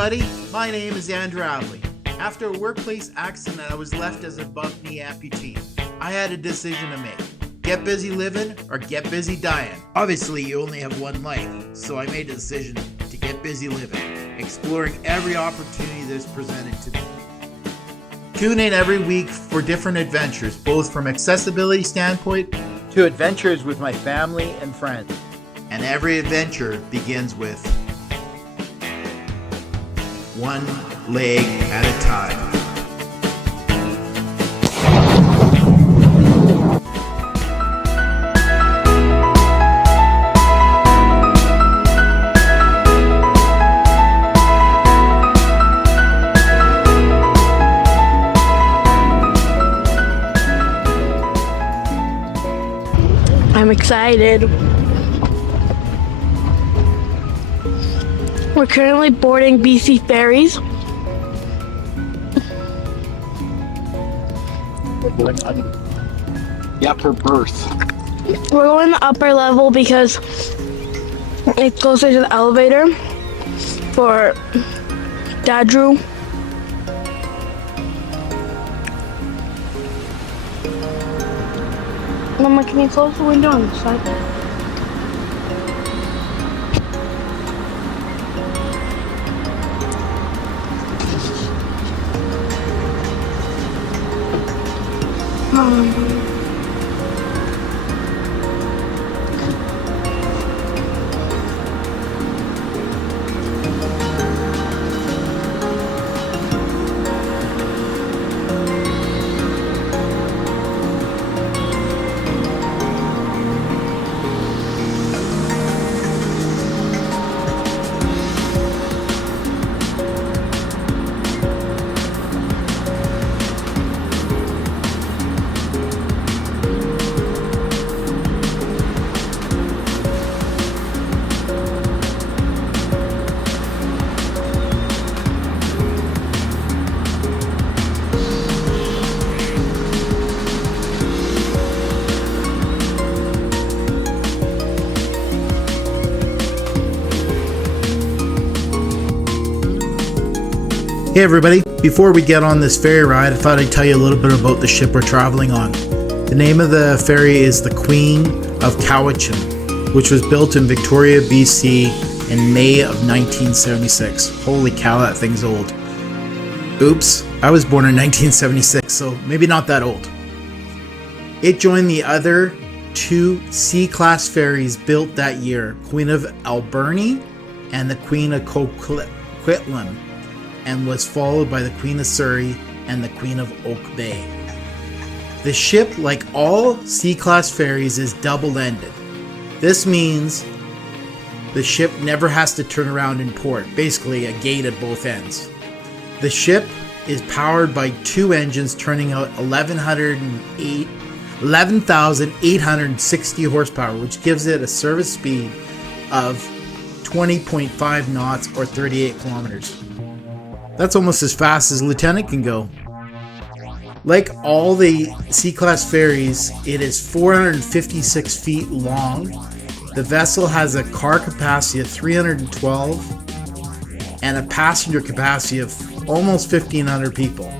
everybody, my name is Andrew Avley. After a workplace accident, I was left as a bump knee amputee. I had a decision to make. Get busy living or get busy dying. Obviously, you only have one life, so I made a decision to get busy living, exploring every opportunity that's presented to me. Tune in every week for different adventures, both from accessibility standpoint to adventures with my family and friends. And every adventure begins with one leg at a time. I'm excited. We're currently boarding BC Ferries. The upper berth. We're going the upper level because it's closer to the elevator for Dad Drew. Mama, can you close the window on the side? Hey everybody, before we get on this ferry ride, I thought I'd tell you a little bit about the ship we're traveling on. The name of the ferry is the Queen of Cowichan, which was built in Victoria, BC in May of 1976. Holy cow, that thing's old. Oops, I was born in 1976, so maybe not that old. It joined the other two C-class ferries built that year, Queen of Alberni and the Queen of Cowichan, and was followed by the Queen of Surrey and the Queen of Oak Bay. The ship, like all C-class ferries, is double-ended. This means the ship never has to turn around in port, basically a gate at both ends. The ship is powered by two engines turning out 11,860 horsepower, which gives it a service speed of 20.5 knots or 38 kilometers. That's almost as fast as Lieutenant can go. Like all the C-class ferries, it is 456 feet long. The vessel has a car capacity of 312 and a passenger capacity of almost 1,500 people.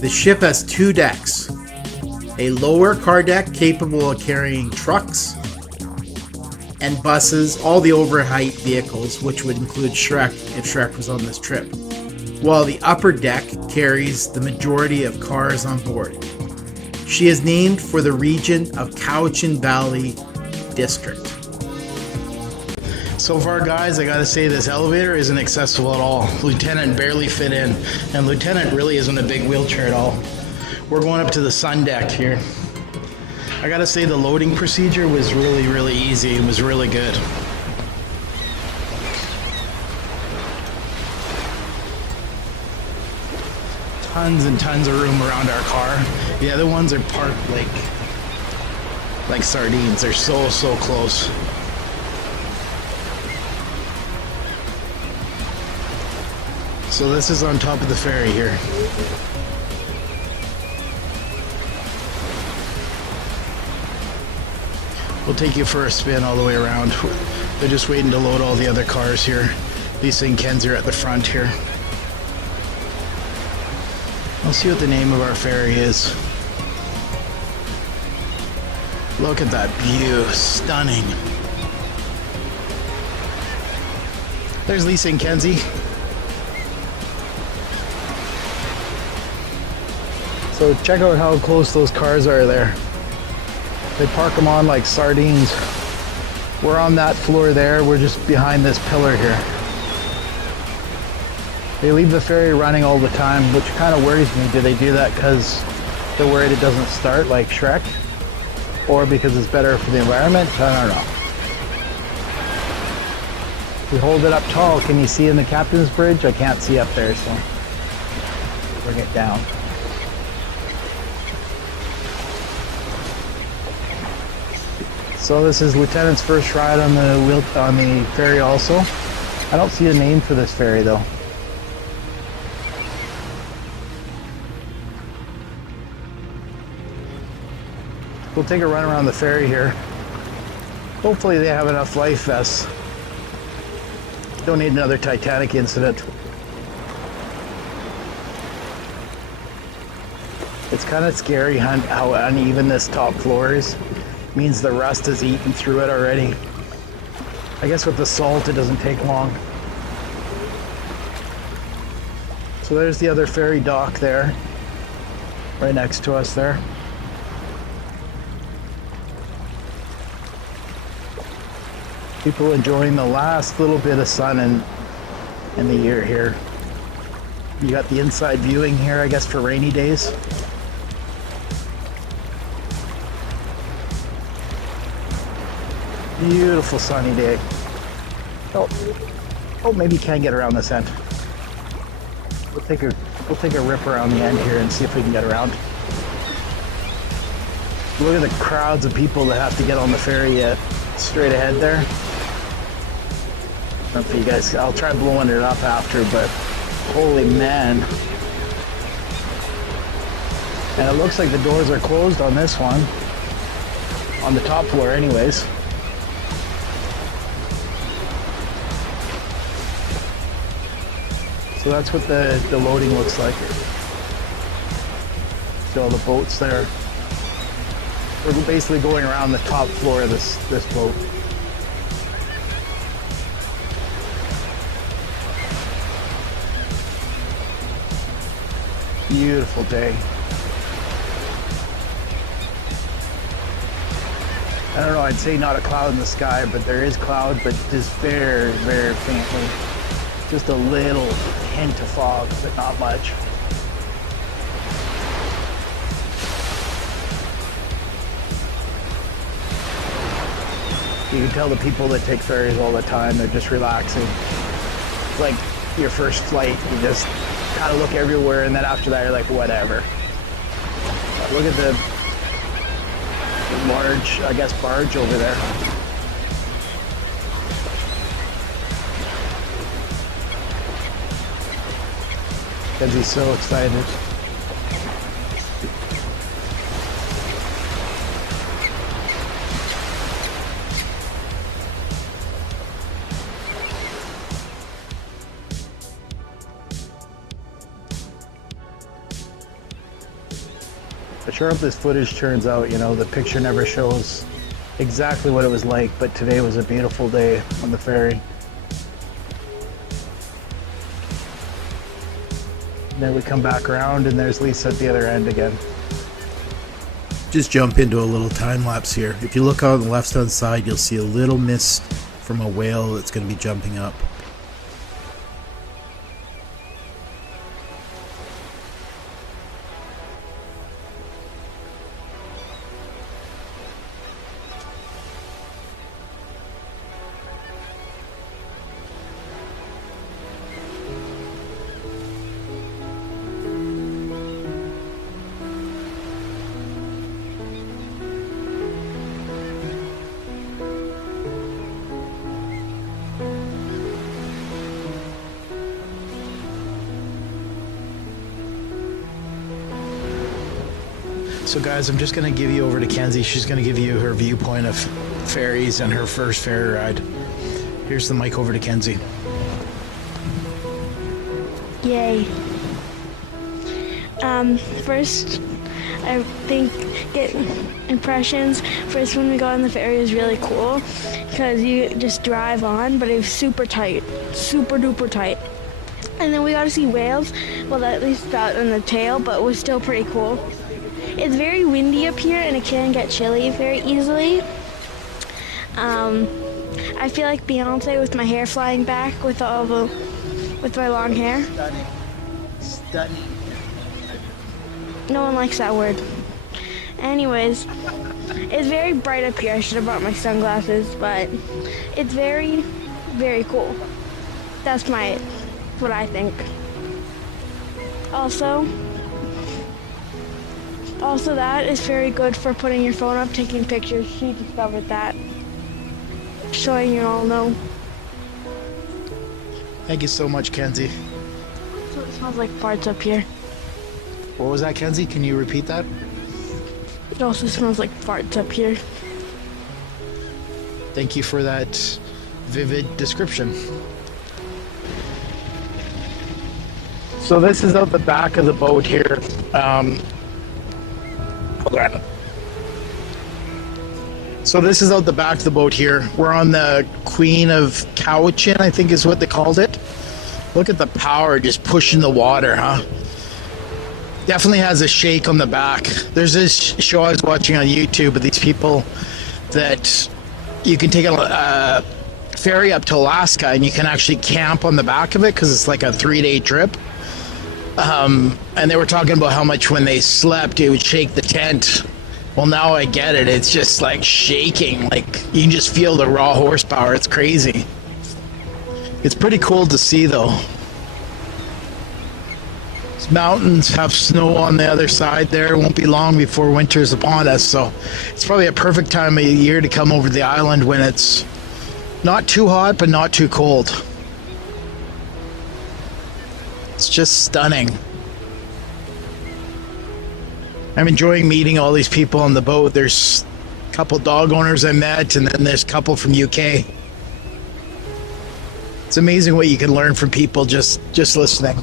The ship has two decks. A lower car deck capable of carrying trucks and buses, all the overheight vehicles, which would include Shrek if Shrek was on this trip, while the upper deck carries the majority of cars on board. She is named for the region of Cowichan Valley District. So far, guys, I gotta say this elevator isn't accessible at all. Lieutenant barely fit in, and Lieutenant really isn't a big wheelchair at all. We're going up to the sun deck here. I gotta say the loading procedure was really easy. It was really good. Tons and tons of room around our car. The other ones are parked like sardines. They're so close. So this is on top of the ferry here. We'll take you for a spin all the way around. They're just waiting to load all the other cars here. Lisa and Kenzie are at the front here. I'll see what the name of our ferry is. Look at that view, stunning. There's Lisa and Kenzie. So check out how close those cars are there. They park them on like sardines. We're on that floor there. We're just behind this pillar here. They leave the ferry running all the time, which kind of worries me. Do they do that because they're worried it doesn't start like Shrek? Or because it's better for the environment? I don't know. If we hold it up tall, can you see in the captain's bridge? I can't see up there, so bring it down. So this is Lieutenant's first ride on the ferry also. I don't see a name for this ferry though. We'll take a run around the ferry here. Hopefully they have enough life vests. Don't need another Titanic incident. It's kind of scary how uneven this top floor is. It means the rust has eaten through it already. I guess with the salt it doesn't take long. So there's the other ferry dock there, right next to us there. People enjoying the last little bit of sun in the year here. You got the inside viewing here, I guess, for rainy days. Beautiful sunny day. Oh, maybe you can get around this end. We'll take a rip around the end here and see if we can get around. Look at the crowds of people that have to get on the ferry straight ahead there. I don't know if you guys, I'll try blowing it up after, but holy man. And it looks like the doors are closed on this one. On the top floor anyways. So that's what the loading looks like. See all the boats there. We're basically going around the top floor of this boat. Beautiful day. I don't know, I'd say not a cloud in the sky, but there is cloud, but just very, very faintly. Just a little hint of fog, but not much. You can tell the people that take ferries all the time, they're just relaxing. It's like your first flight, you just kind of look everywhere, and then after that you're like, whatever. Look at the large, I guess, barge over there. Kenzie's so excited. But sure if this footage turns out, you know, the picture never shows exactly what it was like, but today was a beautiful day on the ferry. And then we come back around and there's Lisa at the other end again. Just jump into a little time lapse here. If you look out on the left hand side, you'll see a little mist from a whale that's going to be jumping up. So guys, I'm just going to give you over to Kenzie. She's going to give you her viewpoint of ferries and her first ferry ride. Here's the mic over to Kenzie. Yay. First, I think get impressions. First, when we got on the ferry, is really cool because you just drive on, but it's super tight, super duper tight. And then we got to see whales. Well, at least that in the tail, but it was still pretty cool. It's very windy up here, and it can get chilly very easily. I feel like Beyonce with my hair flying back with my long hair. Stunning. No one likes that word. Anyways, it's very bright up here. I should have brought my sunglasses, but it's very, very cool. That's what I think. Also that is very good for putting your phone up, taking pictures. She discovered that. So you all know. Thank you so much, Kenzie. So it smells like farts up here. What was that, Kenzie? Can you repeat that? It also smells like farts up here. Thank you for that vivid description. So this is out the back of the boat here. Hold on. So this is out the back of the boat here. We're on the Queen of Cowichan, I think is what they called it. Look at the power just pushing the water, huh? Definitely has a shake on the back. There's this show I was watching on YouTube of these people that you can take a ferry up to Alaska and you can actually camp on the back of it because it's like a 3-day trip. And they were talking about how much when they slept it would shake the tent. Well, now I get it. It's just like shaking. Like you can just feel the raw horsepower. It's crazy. It's pretty cool to see though. These mountains have snow on the other side there. It won't be long before winter's upon us. So it's probably a perfect time of year to come over to the island when it's not too hot, but not too cold. It's just stunning. I'm enjoying meeting all these people on the boat. There's a couple dog owners I met, and then there's a couple from UK. It's amazing what you can learn from people just listening.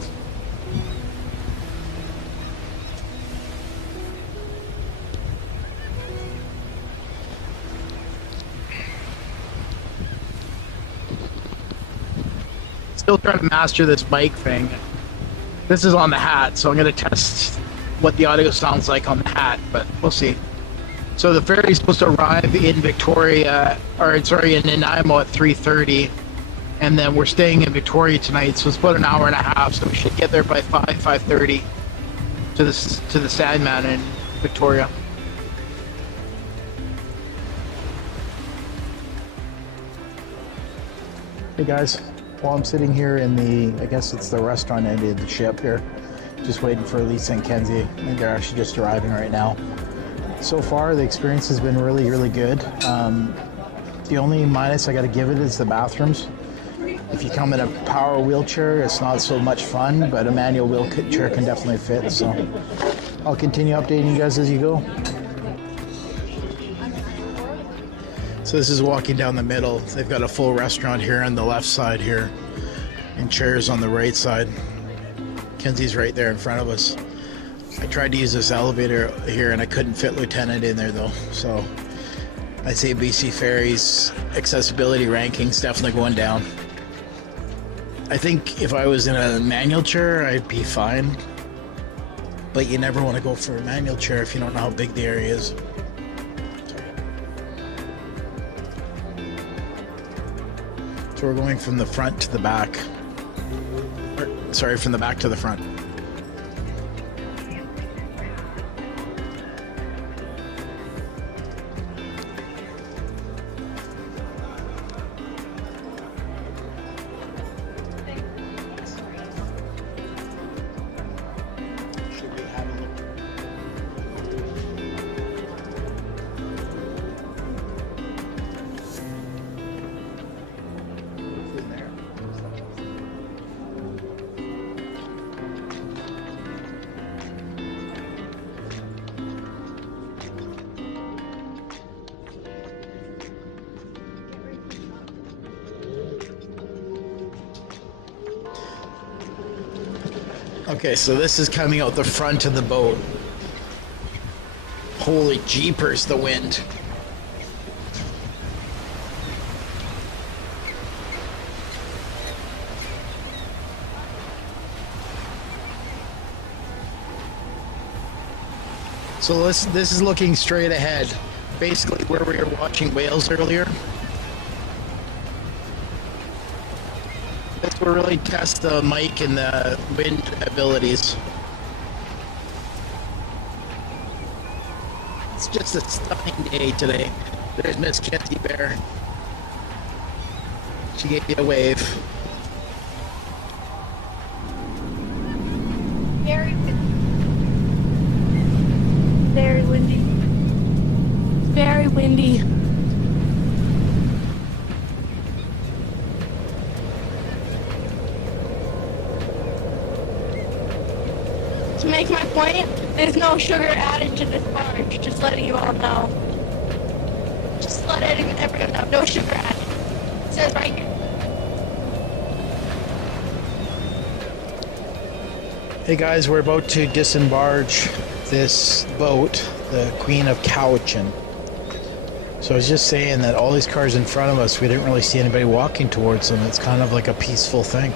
Still trying to master this mic thing. This is on the hat, so I'm going to test what the audio sounds like on the hat, but we'll see. So the ferry is supposed to arrive in Victoria, in Nanaimo at 3:30, and then we're staying in Victoria tonight, so it's about an hour and a half, so we should get there by 5:30 to the Sandman in Victoria. Hey guys, while I'm sitting here in I guess it's the restaurant end of the ship here, just waiting for Lisa and Kenzie. I think they're actually just arriving right now. So far, the experience has been really, really good. The only minus I got to give it is the bathrooms. If you come in a power wheelchair, it's not so much fun, but a manual wheelchair can definitely fit. So I'll continue updating you guys as you go. So this is walking down the middle. They've got a full restaurant here on the left side here, and chairs on the right side. Kenzie's right there in front of us. I tried to use this elevator here and I couldn't fit Lieutenant in there though. So I'd say BC Ferries accessibility rankings definitely going down. I think if I was in a manual chair, I'd be fine. But you never want to go for a manual chair if you don't know how big the area is. So we're going from the front to the back. Sorry, from the back to the front. Okay, so this is coming out the front of the boat. Holy jeepers, the wind. So this is looking straight ahead. Basically where we were watching whales earlier. This will really test the mic and the wind abilities. It's just a stunning day today. There's Miss Kenzie Bear. She gave you a wave. Very windy. Very windy. Very windy. To make my point, there's no sugar added to this barge, just letting you all know. Just let everyone know, no sugar added. It says right here. Hey guys, we're about to disembarge this boat, the Queen of Cowichan. So I was just saying that all these cars in front of us, we didn't really see anybody walking towards them. It's kind of like a peaceful thing.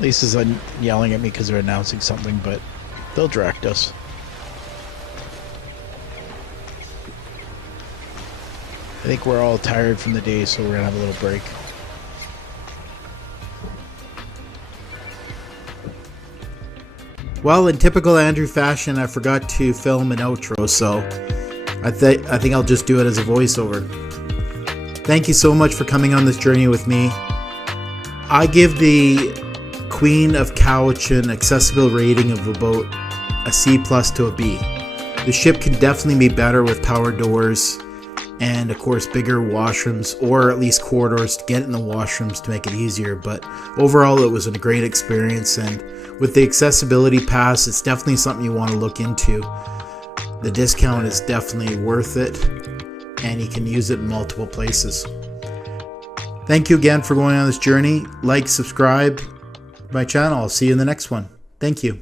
Lisa's yelling at me because they're announcing something, but they'll direct us. I think we're all tired from the day, so we're gonna have a little break. Well, in typical Andrew fashion, I forgot to film an outro, so I think I'll just do it as a voiceover. Thank you so much for coming on this journey with me. I give the Queen of Cowichan accessible rating of about a C+ to a B. The ship can definitely be better with power doors and of course bigger washrooms, or at least corridors to get in the washrooms to make it easier, but overall it was a great experience, and with the accessibility pass, it's definitely something you want to look into. The discount is definitely worth it, and you can use it in multiple places. Thank you again for going on this journey. Like, subscribe to my channel. I'll see you in the next one. Thank you.